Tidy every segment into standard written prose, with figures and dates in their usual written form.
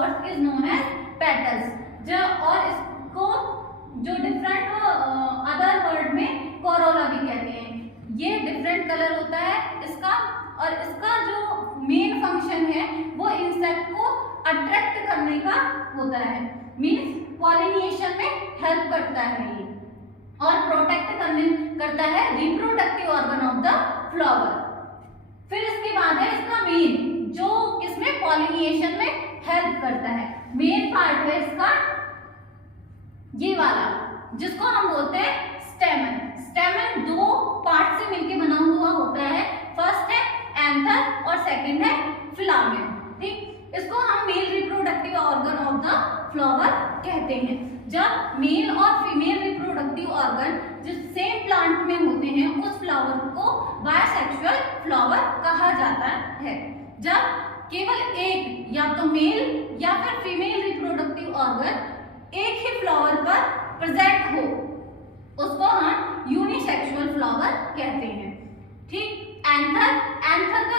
Flowers is known as petals. जो और इसको जो डिफरेंट अदर वर्ड में कोरोला भी कहते हैं। ये डिफरेंट कलर होता है इसका, और इसका जो मेन फंक्शन है वो इंसेक्ट को अट्रैक्ट करने का होता है, मींस पॉलिनेशन में हेल्प करता है ये, और प्रोटेक्ट करता है reproductive organ of the flower. फिर इसके बाद है इसका मेन, जो इसमें पॉलिनेशन में हेल्प करता है। मेन पार्ट है इसका ये वाला, जिसको हम बोलते हैं स्टेमन। स्टेमन दो पार्ट से मिलकर बना हुआ होता है, फर्स्ट है एंथर और सेकंड है फिलामेंट। ठीक, इसको हम male reproductive organ of the flower कहते हैं। जब मेल और फीमेल रिप्रोडक्टिव ऑर्गन जो सेम प्लांट में होते हैं उस फ्लावर को बायसेक्सुअल फ्लावर कहा जाता है। जब केवल एक या तो मेल या फिर फीमेल रिप्रोडक्टिव ऑर्गन एक ही फ्लावर पर प्रेजेंट हो, उसको हम यूनिसेक्सुअल फ्लावर कहते हैं। ठीक, एंथर का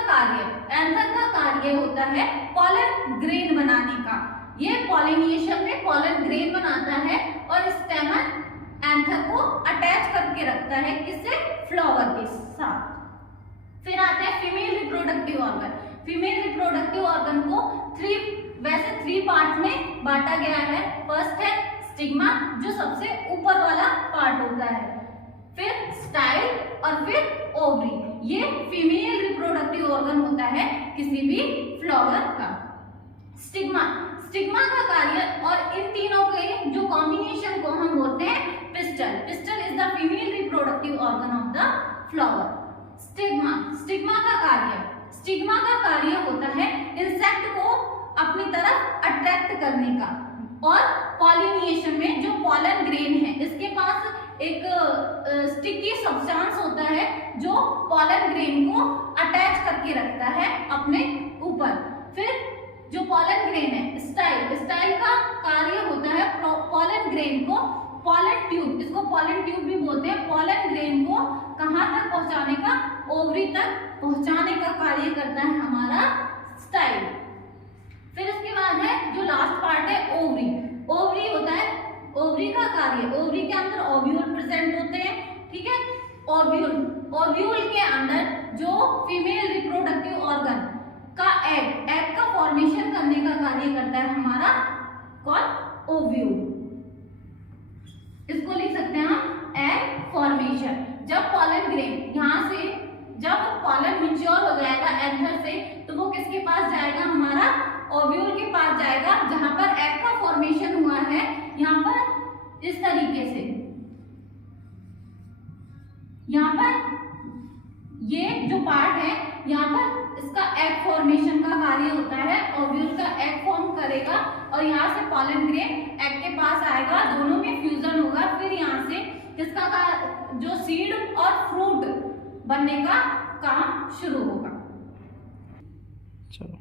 कार्य होता है पॉलन ग्रेन बनाने का। ये पॉलिनेशन में पॉलन ग्रेन बनाता है और स्टेमन एंथर को अटैच करके रखता है किससे, फ्लावर के साथ। फिर आते हैं female reproductive organ. Female reproductive organ को थ्री पार्ट में बांटा गया है। फर्स्ट है स्टिग्मा, जो सबसे ऊपर वाला पार्ट होता है, फिर स्टाइल और फिर ओवरी। ये फीमेल रिप्रोडक्टिव ऑर्गन होता है किसी भी फ्लावर का। स्टिग्मा का कार्य और इन तीनों के जो कॉम्बिनेशन को हम बोलते हैं pistol. Pistil is the female reproductive organ of the flower. Stigma का कार्य होता है इंसेक्ट को अपनी तरफ अट्रैक्ट करने का, और पॉलिनेशन में जो पॉलन ग्रेन है इसके पास एक स्टिकी सब्सटेंस होता है जो पॉलन ग्रेन को अटैच करके रखता है अपने ऊपर। फिर जो पॉलन ग्रेन है स्टाइल का कार्य होता है पॉलन ग्रेन को पॉलन ट्यूब, इसको पॉलन ट्यूब भी बोलते हैं, पॉलन ग्रेन को कहाँ तक पहुंचाने का, ओवरी तक पहुंचाने का कार्य करता है हमारा स्टाइल। फिर इसके बाद है जो लास्ट पार्ट है ओवरी होता है, ओवरी का कार्य, ओवरी के अंदर ओव्यूल प्रेजेंट होते हैं। ठीक है, ओव्यूल के अंदर जो फीमेल रिप्रोडक्टिव ऑर्गन का एग का फॉर्मेशन करने का कार्य करता है हमारा कौन, ओव्यूल। इसको लिख सकते हैं हम एग फॉर्मेशन। जब पॉलन ग्रेन यहाँ से जब पॉलन मैच्योर हो जाएगा एंथर से, तो वो किसके पास जाएगा, हमारा ओव्यूल के पास जाएगा, जहां पर एग का फॉर्मेशन हुआ है। यहाँ पर इस तरीके से, यहाँ पर ये जो पार्ट है यहाँ पर इसका एग फॉर्मेशन का कार्य होता है। ओव्यूल का एग फॉर्म करेगा और यहाँ से पॉलन ग्रेन एग के पास आएगा, दोनों में फ्यूजन होगा। फिर यहाँ से किसका जो सीड और फ्रूट बनने का काम शुरू होगा। चलो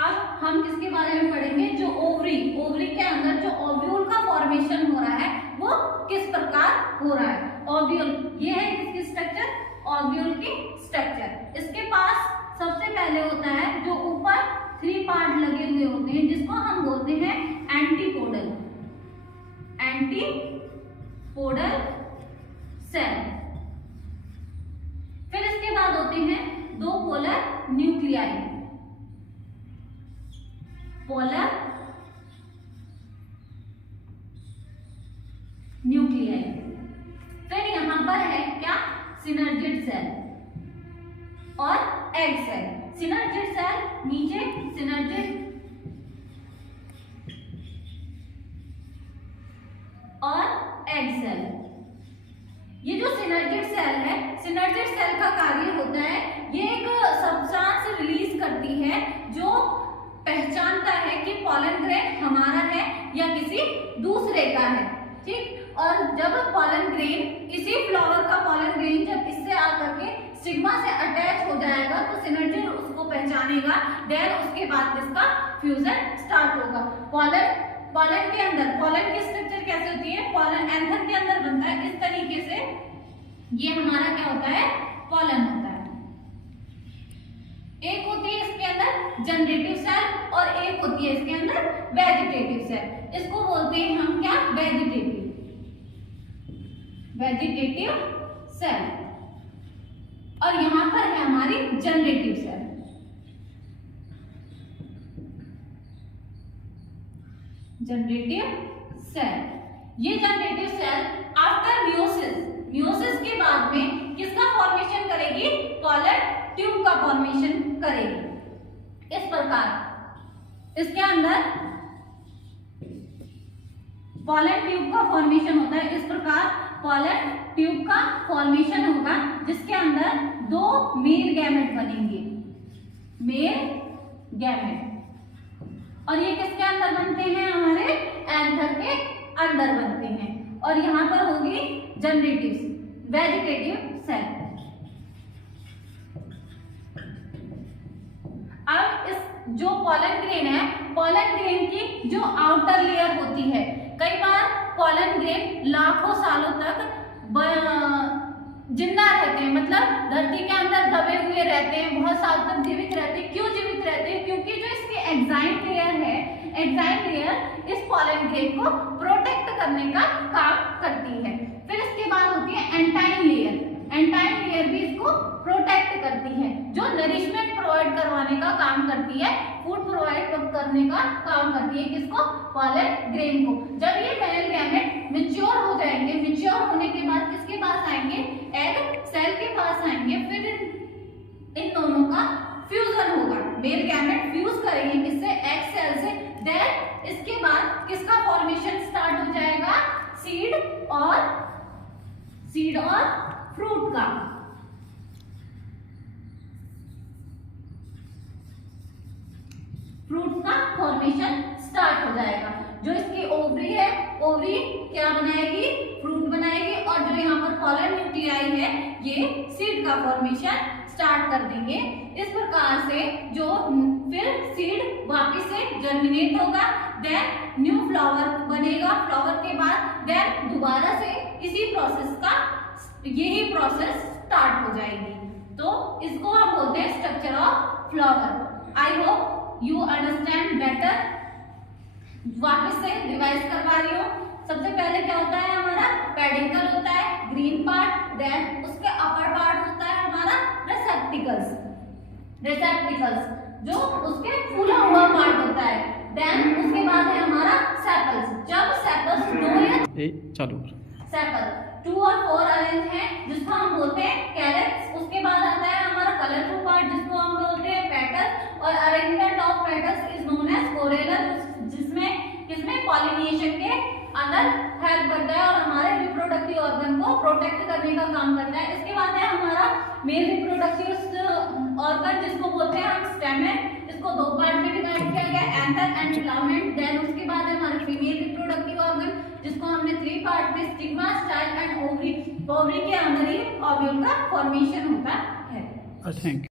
अब हम किसके बारे में पढ़ेंगे, जो ओवरी के अंदर जो ओव्यूल का फॉर्मेशन हो रहा है वो किस प्रकार हो रहा है। ओव्यूल ये है इसकी स्ट्रक्चर, ओव्यूल की स्ट्रक्चर। इसके पास सबसे पहले होता है जो ऊपर 3 पार्ट लगे हुए होते हैं, जिसको हम बोलते हैं एंटीपोडल सेल। फिर इसके बाद होते हैं 2 पोलर न्यूक्लियाई, पोलर न्यूक्लियाई। फिर यहां पर है क्या, सिनर्जिड सेल और एग सेल। सिनर्जिड सेल नीचे, सिनर्जिड और एग सेल। ये जो सिनर्जिड सेल है, सिनर्जिड सेल का कार्य होता है, ये एक सब्सटेंस रिलीज करती है जो पहचानता है कि पॉलन ग्रेन हमारा है या किसी दूसरे का है। ठीक, और जब पॉलन ग्रेन, इसी फ्लावर का पॉलन ग्रेन जब इससे आकर के स्टिग्मा से अटैच हो जाएगा तो सिनर्जिड उसको पहचानेगा, देन उसके बाद इसका फ्यूजन स्टार्ट होगा। पॉलन के अंदर, पॉलन की स्ट्रक्चर कैसे होती है, पॉलन एंथर के अंदर बनता है इस तरीके से। ये हमारा क्या होता है, पॉलन होता है। एक होती है इसके अंदर जनरेटिव सेल और एक एक होती है इसके अंदर वेजिटेटिव सेल, इसको बोलते हैं हम क्या, वेजिटेटिव सेल। और यहां पर है हमारी जनरेटिव सेल। जनरेटिव सेल, ये जनरेटिव सेल आफ्टर मियोसिस के बाद में किसका फॉर्मेशन करेगी, पॉलन ट्यूब का फॉर्मेशन करेगी। इस प्रकार इसके अंदर पॉलन ट्यूब का फॉर्मेशन होता है। इस प्रकार पॉलन ट्यूब का फॉर्मेशन होगा जिसके अंदर 2 मेल गैमेट बनेंगे, मेल गैमेट। और ये किसके अंदर बनते हैं, हमारे एंथर के अंदर बनते हैं। और यहां पर होगी वेजिटेटिव सेल। अब इस जो पॉलन ग्रेन है, पॉलन ग्रेन की जो आउटर लेयर होती है, कई बार पॉलन ग्रेन लाखों सालों तक जिंदा रहते हैं, मतलब धरती के अंदर दबे हुए रहते हैं, बहुत साल तक जीवित रहते हैं। क्यों जीवित रहते हैं, क्योंकि जो इसकी एक्साइन लेयर है, एक्साइन लेयर इस पॉलन ग्रेन को प्रोटेक्ट करने का काम करती है। फिर इसके बाद होती है एंटाइन लेयर। एंटाइन लेयर भी इसको प्रोटेक्ट करती है, जो नरिशमेंट प्रोवाइड करवाने का काम करती है, फूड प्रोवाइड करने का काम करती है, किसको, पॉलन ग्रेन को। जब ये मेल गैमेट मैच्योर हो जाएंगे, मैच्योर होने के बाद किसके पास आएंगे, एग सेल के पास आएंगे। फिर इन दोनों का फ्यूजन होगा, मेल गैमेट फ्यूज करेंगे किससे, एग सेल से। देन इसके बाद किसका फॉर्मेशन स्टार्ट हो जाएगा, सीड और फ्रूट का। फ्रूट का फॉर्मेशन स्टार्ट हो जाएगा। जो इसकी ओवरी है, ओवरी क्या बनाएगी, फ्रूट बनाएगी। और जो यहाँ पर पॉलन न्यूक्लियाई है, ये सीड का फॉर्मेशन स्टार्ट कर देंगे। इस प्रकार से जो फिर सीड वापस से जर्मिनेट होगा, देन न्यू फ्लावर बनेगा। फ्लावर के बाद देन दोबारा से इसी प्रोसेस का यही प्रोसेस स्टार्ट हो जाएगी। तो इसको हम बोलते हैं structure of flower. I hope you understand better. वापस से रिवाइज करवा रही हूँ। सबसे पहले क्या होता है, हमारा पेडिकल होता है, ग्रीन पार्ट। देन उसके अपर पार्ट होता है हमारा रेसेप्टिकल्स, जो उसके फूला हुआ पार्ट होता है। देन उसके बाद है हमारा सेपल्स। जब सेपल्स 2 और 4 अरेंज है, जिसको हम बोलते हैं कैरेट्स। उसके बाद आता है हमारा कलरफुल पार्ट, जिसको हम बोलते हैं पेटल्स। और arrangement of petals is known as corolla, जिसमें किसमें पॉलिनेशन के अंदर हेल्प करता है और हमारे रिप्रोडक्टिव ऑर्गन को प्रोटेक्ट करने का काम करता है। इसके बाद है हमारा मेल रिप्रोडक्टिव ऑर्गन, जिसको बोलते हैं हम स्टेमेन। इसको 2 पार्ट में डिवाइड किया गया, एंथर एंड फिलामेंट। देन उसके बाद है हमारा फीमेल रिप्रोडक्टिव ऑर्गन, जिसको हमने 3 पार्ट में stigma, style and ovary. Ovary के अंदर ही ओव्यूल का फॉर्मेशन होता है। Thank you.